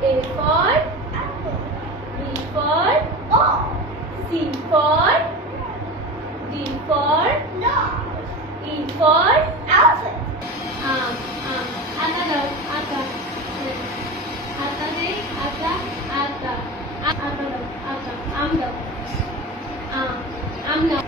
A for B for C for D for E for আটা দাও আটা আটা নেই আটা আটা আটা দাও আটা আম দাও আম নাও